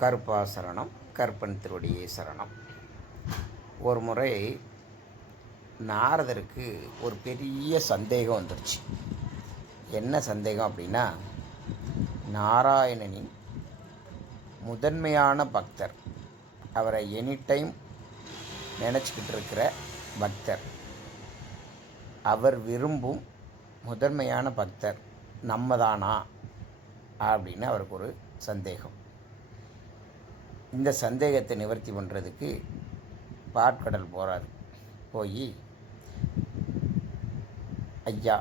கருப்பா சரணம், கருப்பன் திருவடியே சரணம். ஒரு முறை நாரதருக்கு ஒரு பெரிய சந்தேகம் வந்துருச்சு. என்ன சந்தேகம் அப்படின்னா, நாராயணனின் முதன்மையான பக்தர், அவரை எனி டைம் நினச்சிக்கிட்டு இருக்கிற பக்தர், அவர் விரும்பும் முதன்மையான பக்தர் நம்ம தானா அப்படின்னு அவருக்கு ஒரு சந்தேகம். இந்த சந்தேகத்தை நிவர்த்தி பண்ணுறதுக்கு பாற்கடல் போகிறார். போய் ஐயா,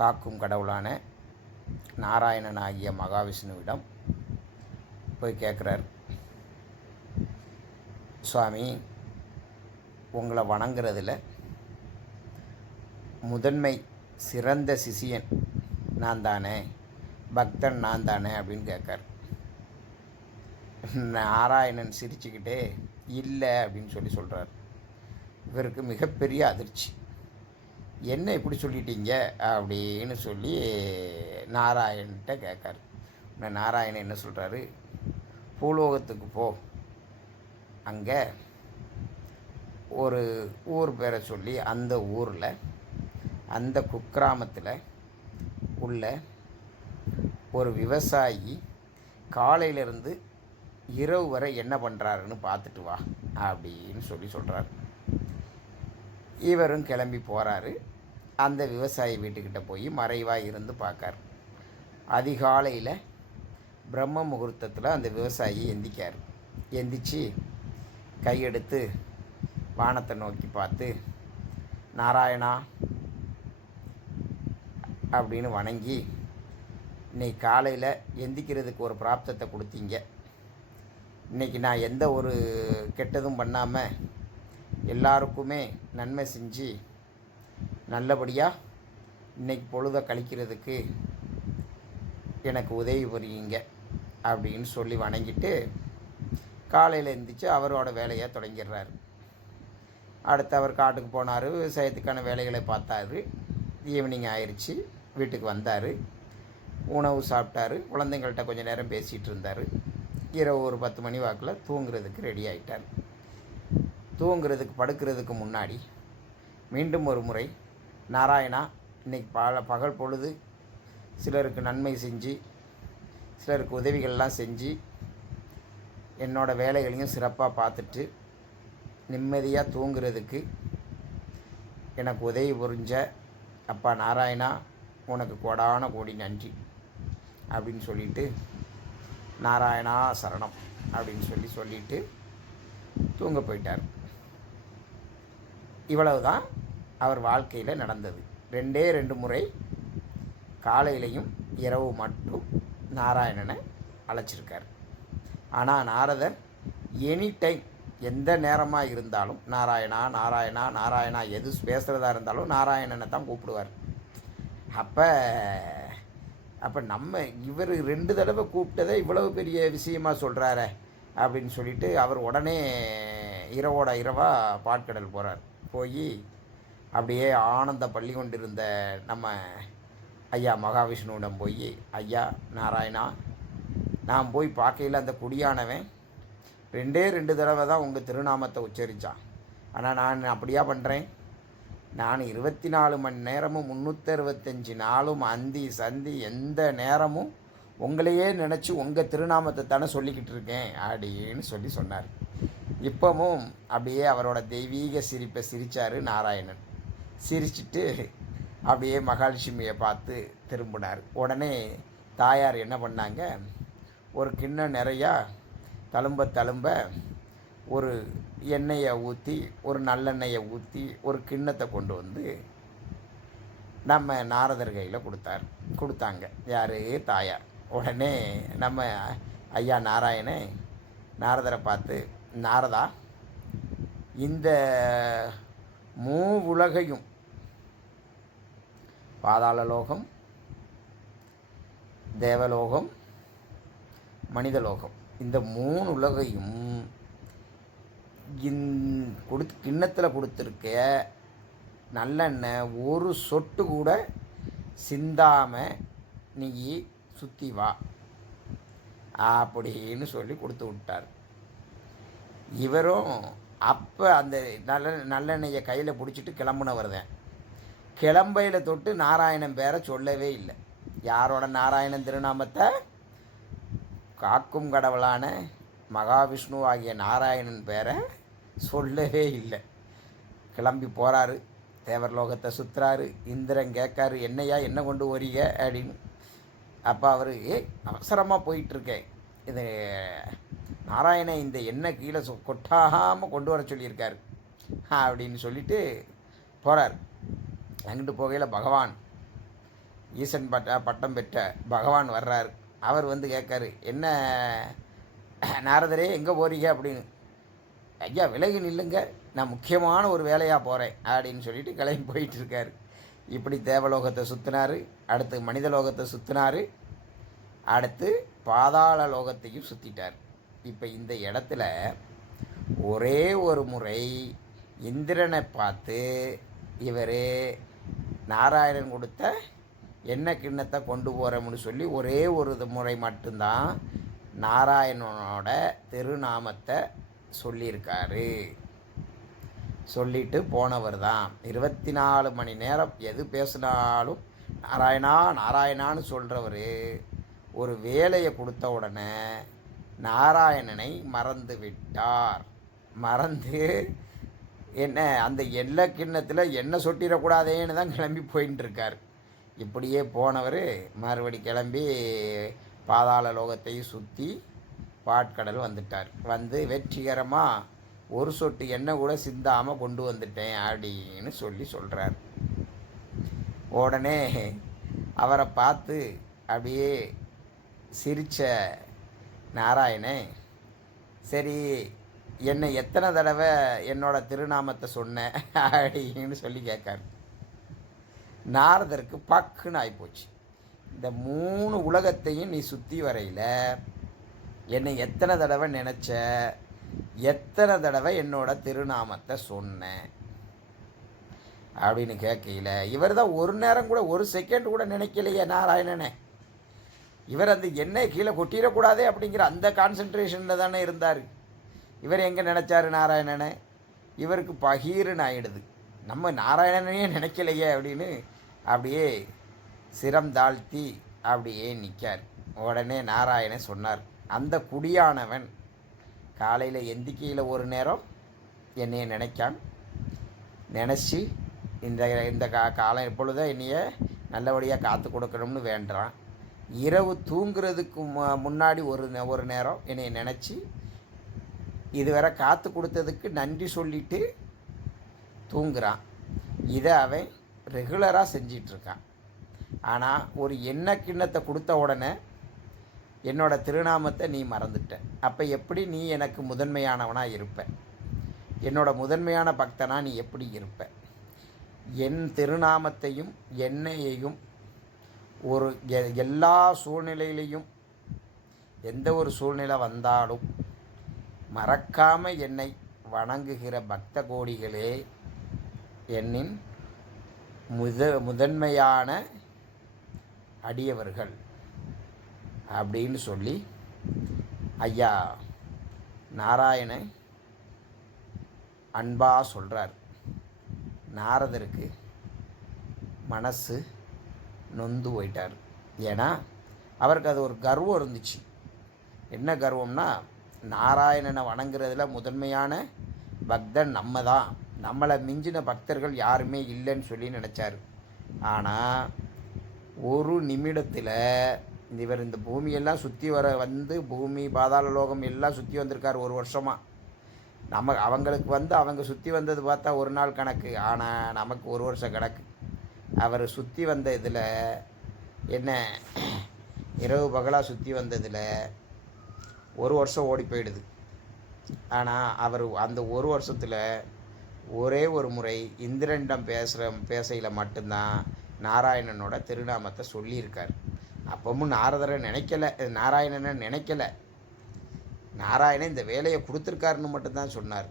காக்கும் கடவுளான நாராயணன் ஆகிய மகாவிஷ்ணுவிடம் போய் கேட்குறார், சுவாமி, உங்களை வணங்குறதில் முதன்மை சிறந்த சிஷியன் நான் தானே, பக்தன் நான் தானே அப்படின்னு கேட்கார். நாராயணன் சிரிச்சுக்கிட்டே இல்லை அப்படின்னு சொல்கிறார். இவருக்கு மிகப்பெரிய அதிர்ச்சி. என்ன இப்படி சொல்லிட்டீங்க அப்படின்னு சொல்லி நாராயணன்கிட்ட கேட்கார். நாராயணன் என்ன சொல்கிறாரு, பூலோகத்துக்கு போ, அங்கே ஒரு ஊர் பேரை சொல்லி அந்த ஊரில் அந்த குக்கிராமத்தில் உள்ள ஒரு விவசாயி காலையிலேருந்து இரவு வரை என்ன பண்ணுறாருன்னு பார்த்துட்டு வா அப்படின்னு சொல்கிறார். இவரும் கிளம்பி போகிறாரு. அந்த விவசாயி வீட்டுக்கிட்ட போய் மறைவாக இருந்து பார்க்கார். அதிகாலையில் பிரம்ம முகூர்த்தத்தில் அந்த விவசாயி எந்திக்கார். எந்திரிச்சு கையெடுத்து வானத்தை நோக்கி பார்த்து நாராயணா அப்படின்னு வணங்கி, இன்னைக்கு காலையில் எந்திக்கிறதுக்கு ஒரு பிராப்தத்தை கொடுத்தீங்க. இன்றைக்கி நான் எந்த ஒரு கெட்டதும் பண்ணாமல் எல்லாருக்குமே நன்மை செஞ்சு நல்லபடியாக இன்றைக்கி பொழுதை கழிக்கிறதுக்கு எனக்கு உதவி புரியுங்க அப்படின்னு சொல்லி வணங்கிட்டு காலையில் எழுந்திரிச்சு அவரோட வேலையை தொடங்கிடுறாரு. அடுத்து அவர் காட்டுக்கு போனார், விவசாயத்துக்கான வேலைகளை பார்த்தாரு. ஈவினிங் ஆயிடுச்சு, வீட்டுக்கு வந்தார், உணவு சாப்பிட்டாரு, குழந்தைங்கள்ட்ட கொஞ்சம் நேரம் பேசிகிட்டு இருந்தார். இரவு ஒரு 10 மணி வாக்கில் தூங்குறதுக்கு ரெடி ஆகிட்டார். தூங்குறதுக்கு படுக்கிறதுக்கு முன்னாடி மீண்டும் ஒரு முறை, நாராயணா, இன்றைக்கி பகல் பொழுது சிலருக்கு நன்மை செஞ்சு சிலருக்கு உதவிகள்லாம் செஞ்சு என்னோடய வேலைகளையும் சிறப்பாக பார்த்துட்டு நிம்மதியாக தூங்குறதுக்கு எனக்கு உதவி புரிஞ்ச அப்பா நாராயணா, உனக்கு கோடான கோடி நன்றி அப்படின்னு சொல்லிட்டு நாராயணா சரணம் அப்படின்னு சொல்லிட்டு தூங்க போயிட்டார். இவ்வளவு தான் அவர் வாழ்க்கையில் நடந்தது. 2 முறை காலையிலையும் இரவு மட்டும் நாராயணனை அழைச்சிருக்கார். ஆனால் நாரதர் எனி டைம் எந்த நேரமாக இருந்தாலும் நாராயணா நாராயணா நாராயணா எது பேசுகிறதா இருந்தாலும் நாராயணனை தான் கூப்பிடுவார். அப்போ நம்ம இவர் 2 தடவை கூப்பிட்டதை இவ்வளவு பெரிய விஷயமாக சொல்கிறாரே அப்படின்னு சொல்லிட்டு அவர் உடனே இரவோட இரவாக பாற்கடல் போகிறார். போய் அப்படியே ஆனந்த பள்ளி கொண்டிருந்த நம்ம ஐயா மகாவிஷ்ணுவிடம் போய், ஐயா நாராயணா, நான் போய் பார்க்கையில் அந்த குடியானவன் 2 தடவை தான் உங்கள் திருநாமத்தை உச்சரித்தான். ஆனால் நான் அப்படியா பண்ணுறேன்? நான் 24 மணி நேரமும் 365 நாளும் அந்தி சந்தி எந்த நேரமும் உங்களையே நினச்சி உங்கள் திருநாமத்தை தானே சொல்லிக்கிட்டு இருக்கேன் அப்படின்னு சொன்னார். இப்போவும் அப்படியே அவரோட தெய்வீக சிரிப்பை சிரித்தார் நாராயணன். சிரிச்சிட்டு அப்படியே மகாலட்சுமியை பார்த்து திரும்பினார். உடனே தாயார் என்ன பண்ணாங்க, ஒரு கிண்ணம் நிறையா தழும்ப ஒரு எண்ணெயை ஊற்றி, ஒரு நல்லெண்ணெயை ஊற்றி ஒரு கிண்ணத்தை கொண்டு வந்து நம்ம நாரதர் கையில் கொடுத்தாங்க. யார்? தாயார். உடனே நம்ம ஐயா நாரதரை பார்த்து, நாரதா, இந்த உலகையும், பாதாள லோகம், தேவலோகம், மனிதலோகம், இந்த 3 உலகையும் கிண்ணத்தில் கொடுத்துருக்க நல்லெண்ணெய் ஒரு சொட்டு கூட சிந்தாமல் நீ சுற்றி வா அப்படின்னு சொல்லி கொடுத்து விட்டார். இவரும் அப்போ அந்த நல்லெண்ணெயை கையில் பிடிச்சிட்டு கிளம்புனவர் தான். கிளம்பையில் தொட்டு நாராயணன் பேரை சொல்லவே இல்லை. யாரோட நாராயணன் திருநாமத்தை? காக்கும் கடவுளான மகாவிஷ்ணு ஆகிய நாராயணன் பேரை சொல்லவே இல்லை. கிளம்பி போகிறாரு, தேவர் லோகத்தை சுற்றுறாரு. இந்திரன் கேட்காரு, என்னையா என்ன கொண்டு வரீங்க அப்படின்னு. அப்போ அவர் அவசரமாக போயிட்டுருக்கேன், இது நாராயணன் இந்த எண்ணெய் கீழே கொட்டாமல் கொண்டு வர சொல்லியிருக்காரு அப்படின்னு சொல்லிட்டு போகிறார். அங்கிட்டு போகையில் பகவான் ஈசன் பட்டம் பெற்ற பகவான் வர்றார். அவர் வந்து கேட்காரு, என்ன நாரதரே எங்கே போகிறீங்க அப்படின்னு. ஐயா விலகி நில்லுங்க, நான் முக்கியமான ஒரு வேலையாக போகிறேன் அப்படின்னு சொல்லிட்டு கிளம்பி போயிட்டுருக்காரு. இப்படி தேவலோகத்தை சுற்றினார், அடுத்து மனித லோகத்தை சுற்றினார், அடுத்து பாதாள லோகத்தையும் சுற்றிட்டார். இப்போ இந்த இடத்துல ஒரே ஒரு முறை இந்திரனை பார்த்து இவர் நாராயணன் கொடுத்த எண்ணெய் கிண்ணத்தை கொண்டு போகிறோம்னு சொல்லி ஒரே ஒரு முறை மட்டும்தான் நாராயணனோட திருநாமத்தை சொல்லியிருக்காரு. சொல்லிட்டு போனவர் தான். 24 மணி நேரம் எது பேசினாலும் நாராயணா நாராயணான்னு சொல்கிறவர் ஒரு வேலையை கொடுத்த உடனே நாராயணனை மறந்து விட்டார். மறந்து என்ன அந்த எண்ணெய் கிண்ணத்தில் எண்ணெய் சொட்டிடக்கூடாதேன்னு தான் கிளம்பி போயின்னு இருக்கார். இப்படியே போனவர் மறுபடி கிளம்பி பாதாள லோகத்தையும் சுற்றி பாட்கடல் வந்துட்டார். வந்து வெற்றிகரமாக ஒரு சொட்டு எண்ணெய் கூட சிந்தாமல் கொண்டு வந்துட்டேன் அப்படின்னு சொல்கிறார். உடனே அவரை பார்த்து அப்படியே சிரித்த நாராயணன், சரி என்னை எத்தனை தடவை என்னோட திருநாமத்தை சொன்னேன் அப்படின்னு சொல்லி கேட்காரு. நாரதருக்கு பக்குன்னு ஆகிப்போச்சு. இந்த 3 உலகத்தையும் நீ சுற்றி வரையில் என்னை எத்தனை தடவை நினச்ச, எத்தனை தடவை என்னோட திருநாமத்தை சொன்னேன் அப்படின்னு கேட்கல. இவர் தான் ஒரு நேரம் கூட ஒரு செகண்ட் கூட நினைக்கலையே நாராயணனே. இவர் அந்த எண்ணெய் கீழே கொட்டிடக்கூடாதே அப்படிங்கிற அந்த கான்சன்ட்ரேஷனில் தானே இருந்தார். இவர் எங்கே நினச்சார் நாராயணனை? இவருக்கு பகீருன்னு ஆகிடுது, நம்ம நாராயணனையே நினைக்கலையே அப்படின்னு அப்படியே சிரம் தாழ்த்தி அப்படியே நிற்கார். உடனே நாராயணன் சொன்னார், அந்த குடியானவன் காலையில் எந்திக்கையில் ஒரு நேரம் என்னைய நினைக்கான், நினச்சி இந்த காலம் எப்பொழுதும் என்னைய நல்லபடியாக காத்து கொடுக்கணும்னு வேண்டுறான். இரவு தூங்குறதுக்கு முன்னாடி ஒரு நேரம் என்னை நினச்சி இதுவரை காத்து கொடுத்ததுக்கு நன்றி சொல்லிட்டு தூங்குறான். இதை அவன் ரெகுலராக செஞ்சிட்ருக்கான். ஆனால் ஒரு எண்ணெய் கிண்ணத்தை கொடுத்த உடனே என்னோட திருநாமத்தை நீ மறந்துட்ட. அப்போ எப்படி நீ எனக்கு முதன்மையானவனாக இருப்ப? என்னோட முதன்மையான பக்தனாக நீ எப்படி இருப்ப? என் திருநாமத்தையும் எண்ணெயையும் ஒரு எல்லா சூழ்நிலையிலையும் எந்த ஒரு சூழ்நிலை வந்தாலும் மறக்காமல் என்னை வணங்குகிற பக்த கோடிகளே என்னின் முதன்மையான அடியவர்கள் அப்படின்னு சொல்லி ஐயா நாராயணன் அன்பாக சொல்கிறார். நாரதருக்கு மனசு நொந்து போயிட்டார். ஏன்னா அவருக்கு அது ஒரு கர்வம் இருந்துச்சு. என்ன கர்வம்னா, நாராயணனை வணங்குறதுல முதன்மையான பக்தன் நம்ம தான், நம்மளை மிஞ்சின பக்தர்கள் யாருமே இல்லைன்னு சொல்லி நினச்சார். ஆனால் ஒரு நிமிடத்தில் இவர் இந்த பூமியெல்லாம் சுற்றி வந்து பூமி பாதாள லோகம் எல்லாம் சுற்றி வந்திருக்கார் ஒரு வருஷமாக. அவங்களுக்கு அவங்க சுற்றி வந்தது பார்த்தா ஒரு நாள் கணக்கு, ஆனால் நமக்கு ஒரு வருஷம் கணக்கு. அவர் சுற்றி வந்த இதில் என்ன இரவு பகலாக சுற்றி வந்ததில் ஒரு வருஷம் ஓடி போயிடுது. ஆனால் அவர் அந்த ஒரு வருஷத்தில் ஒரே ஒரு முறை இந்திரனிடம் பேசையில் மட்டும்தான் நாராயணனோட திருநாமத்தை சொல்லியிருக்கார். அப்பவும் நாராயணனை நினைக்கல. நாராயணன் இந்த வேலையை கொடுத்துருக்காருன்னு மட்டும்தான் சொன்னார்.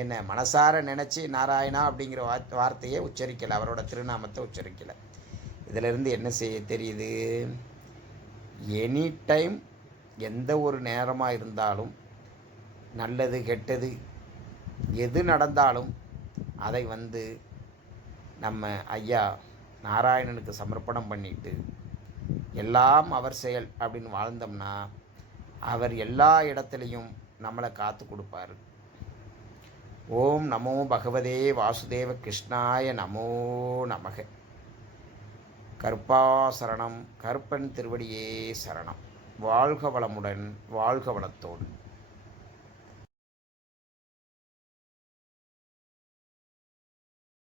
என்ன மனசார நினச்சி நாராயணா அப்படிங்கிற வார்த்தையை உச்சரிக்கலை, அவரோட திருநாமத்தை உச்சரிக்கலை. இதிலிருந்து என்ன தெரியுது? எனி டைம் எந்த ஒரு நேரமாக இருந்தாலும் நல்லது கெட்டது எது நடந்தாலும் அதை நம்ம ஐயா நாராயணனுக்கு சமர்ப்பணம் பண்ணிட்டு எல்லாம் அவர் செயல் அப்படின்னு வாழ்ந்தோம்னா அவர் எல்லா இடத்துலையும் நம்மளை காத்து கொடுப்பார். ஓம் நமோ பகவதே வாசுதேவ கிருஷ்ணாய நமோ நமக. கருப்பாசரணம். கருப்பன் திருவடியே சரணம். வாழ்க வளமுடன், வாழ்க வளத்தோடு.